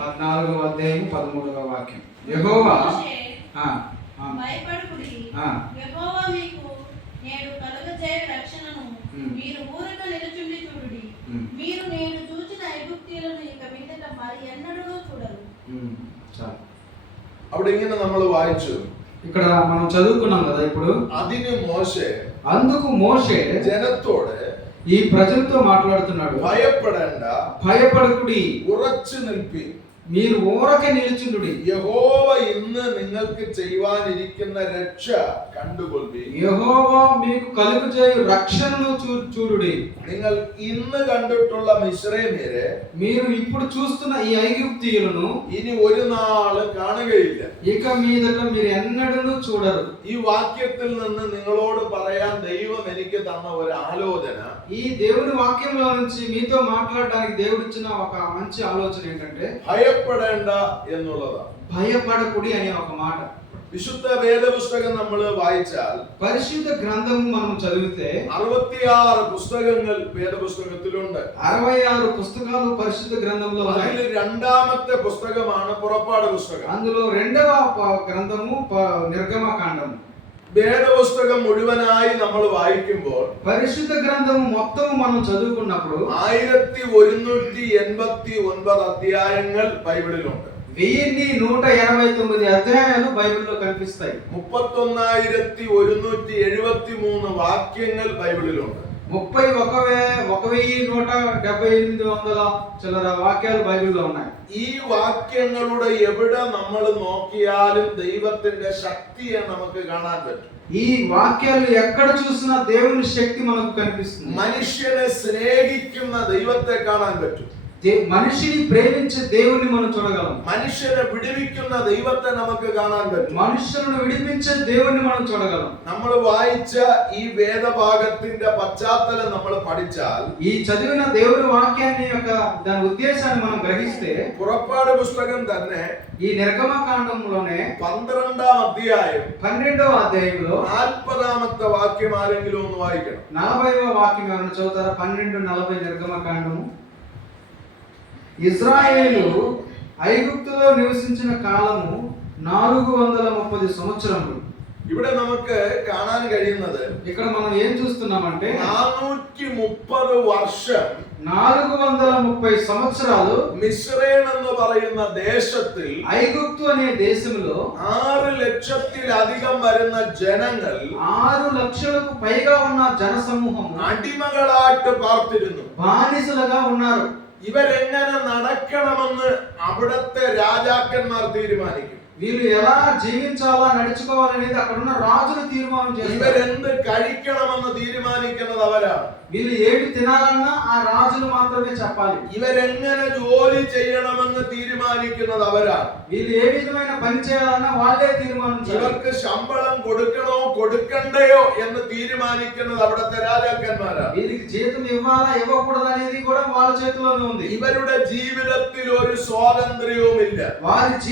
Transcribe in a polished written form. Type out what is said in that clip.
14వ అధ్యాయం 13వ వాక్యం. యెహోవా భయపడుకుడి, యెహోవా మీకు నేడు కలుగజేయు రక్షణను మీరు ఊరక నిలుచుండి చూడుడి. మీరు నేను చూచిన ఐగుప్తీయులను ఇక మీదట మరి ఎన్నడూ చూడరు. അവിടെ ഇങ്ങനെ നമ്മൾ വായിച്ചു. ఇక్కడ మనం చదువుకున్నాం కదా ఇప్పుడు. അതിന് മോശെ, అందుకు మోషే ജനത്തോട് ఈ ప్రజలతో మాట్లాడుతున్నాడు. భయపడకుడి, ഉറച്ചു നിൽപ്പി, మీరు ఊరకే నిలుచుండుడి. യഹോവ ഇന്ന് നിങ്ങൾക്ക് ചെയ്യുവാനിരിക്കുന്ന രക്ഷ കണ്ടുകൊള്ളി. యెహోవా మీకు కలుగజేయు రక్షణను చూడుడి. നിങ്ങൾ ഇന്ന് കണ്ടിട്ടുള്ള മിസ്രയീമ്യരെ, మీరు ఇప్పుడు చూస్తున్న ఈ ఐగుప్తీయులను ഇനി ഒരു നാള് കാണുകയില്ല. ఇక మీదట మీరు ఎన్నడూ చూడరు. ഈ വാക്യത്തിൽ നിന്ന് നിങ്ങളോട് പറയാൻ ദൈവം എനിക്ക് തന്ന ഒരു ആലോചന, ఈ దేవుని వాక్యంలో నుంచి మీతో మాట్లాడడానికి దేవుడు ఇచ్చిన ఒక మంచి ఆలోచన ఏంటంటే ഭയപ്പെടേണ്ട എന്നുള്ളതാണ്. భయపడకుడి అనే ఒక మాట. വിശുദ്ധ വേദപുസ്തകം നമ്മൾ വായിച്ചാൽ, పరిశుద్ధ గ్రంథం మనం చదివితే 66 പുസ്തകങ്ങൾ വേദപുസ്തകത്തിലുണ്ട്. 66 పుస్తకాలు పరిశుద్ధ గ్రంథంలో ఉన్నాయి. അതിൽ രണ്ടാമത്തെ പുസ്തകമാണ് പുറപ്പാട് പുസ്തകം. అందులో రెండవ గ్రంథము నిర్గమకాండము. വേദപുസ്തകം മുഴുവനായി നമ്മൾ വായിക്കുമ്പോൾ, పరిశుద్ధ గ్రంథము మొత్తం మనం చదువుకున్నప్పుడు 1189 അധ്യായങ്ങൾ ബൈബിളിലുണ്ട്. 1189 అధ్యాయాలు బైబిల్లో కనిపిస్తాయి. 31,173 వాక్యങ്ങൾ బైబిളിലുണ്ട്. 31,178 ചില്ലറ వాక్యాలు బైబిల్లో ఉన్నాయి. ഈ വാക്യങ്ങളുടെ എവിടെ നമ്മൾ നോക്കിയാലും ദൈവത്തിന്റെ ശക്തിയെ നമുക്ക് കാണാൻ പറ്റും. ఈ వాక్యాలు ఎక్కడ చూసినా దేవుని శక్తి మనకు కనిపిస్తుంది. മനുഷ്യനെ സ്നേഹിക്കുന്ന ദൈവത്തെ കാണാൻ പറ്റും. మనిషిని ప్రేమించే దేవుని మనం చూడగలం. മനുഷ്യനെ വിടുവിക്കുന്ന ദൈവത്തെ നമുക്ക് കാണാൻ പറ്റും. మనుషులను విడిపించే దేవుని మనం చూడగలం. നമ്മൾ വായിച്ച ഈ വേദഭാഗത്തിന്റെ പശ്ചാത്തലം നമ്മൾ പഠിച്ചാൽ, ఈ చదివిన దేవుని వాక్యాన్ని యొక్క దాని ఉద్దేశాన్ని మనం గ్రహిస్తే, പുറപ്പാട് പുസ്തകം തന്നെ ఈ నిర్గమకాండంలోనే 12ാം അധ്യായം 12వ అధ్యాయంలో 40ാമത്തെ വാക്യം ആരെങ്കിലും ഒന്ന് വായിക്കണം. 40వ వాక్యం ఎవరైనా చదువుతారా? 12:40 నిర్గమకాండము. ఇశ్రాయేలు ఐగుప్తులో నివసించిన కాలము 430 సంవత్సరములు. ഇവിടെ നമുക്ക് കാണാൻ കഴിയുന്നത്, ఇక్కడ మనం ఏం చూస్తున్నామంటే 430 വർഷം 430 సంవత్సరాలు മിസ്രൈം എന്ന് പറയുന്ന ദേശത്തിൽ, ఐగుప్తు అనే దేశంలో 6 ലക്ഷത്തിലധികം വരുന്ന ജനങ്ങൾ, 6 లక్షలకు పైగా ఉన్న జనసమూహం അടിമകളായിട്ട് പാർത്തിരുന്നു. బానిసలుగా ఉన్నారు. ഇവരെങ്ങനെ നടക്കണമെന്ന് അവിടുത്തെ രാജാക്കന്മാർ തീരുമാനിക്കും. వీళ్ళు ఎలా జీవించాలా, నడుచుకోవాలనేది అక్కడ ఉన్న రాజులు తీర్మానం చేస్తారు. ഇവരെന്ത് കഴിക്കണമെന്ന് തീരുമാനിക്കുന്നത് അവരാണ്. వీళ్ళు ఏమి తినాలన్నా ఆ రాజులు మాత్రమే చెప్పాలి. ഇവരെങ്ങനെ ജോലി ചെയ്യണമെന്ന് തീരുമാനിക്കുന്നത് അവരാണ്. వీళ్ళు ఏ విధమైన పని చేయాలన్నా వాళ్ళే తీర్మానం చేయాలి. ഇവർക്ക് ശമ്പളം കൊടുക്കണോ കൊടുക്കണ്ടയോ എന്ന് തീരുമാനിക്കുന്നത് അവിടുത്തെ രാജാക്കന്മാരാണ്. వీళ్ళకి జీతం ఇవ్వాలా ఇవ్వకూడదు అనేది కూడా వాళ్ళ చేతిలోనే ఉంది. ഇവരുടെ ജീവിതത്തിൽ ഒരു സ്വാതന്ത്ര്യവുമില്ല. వారి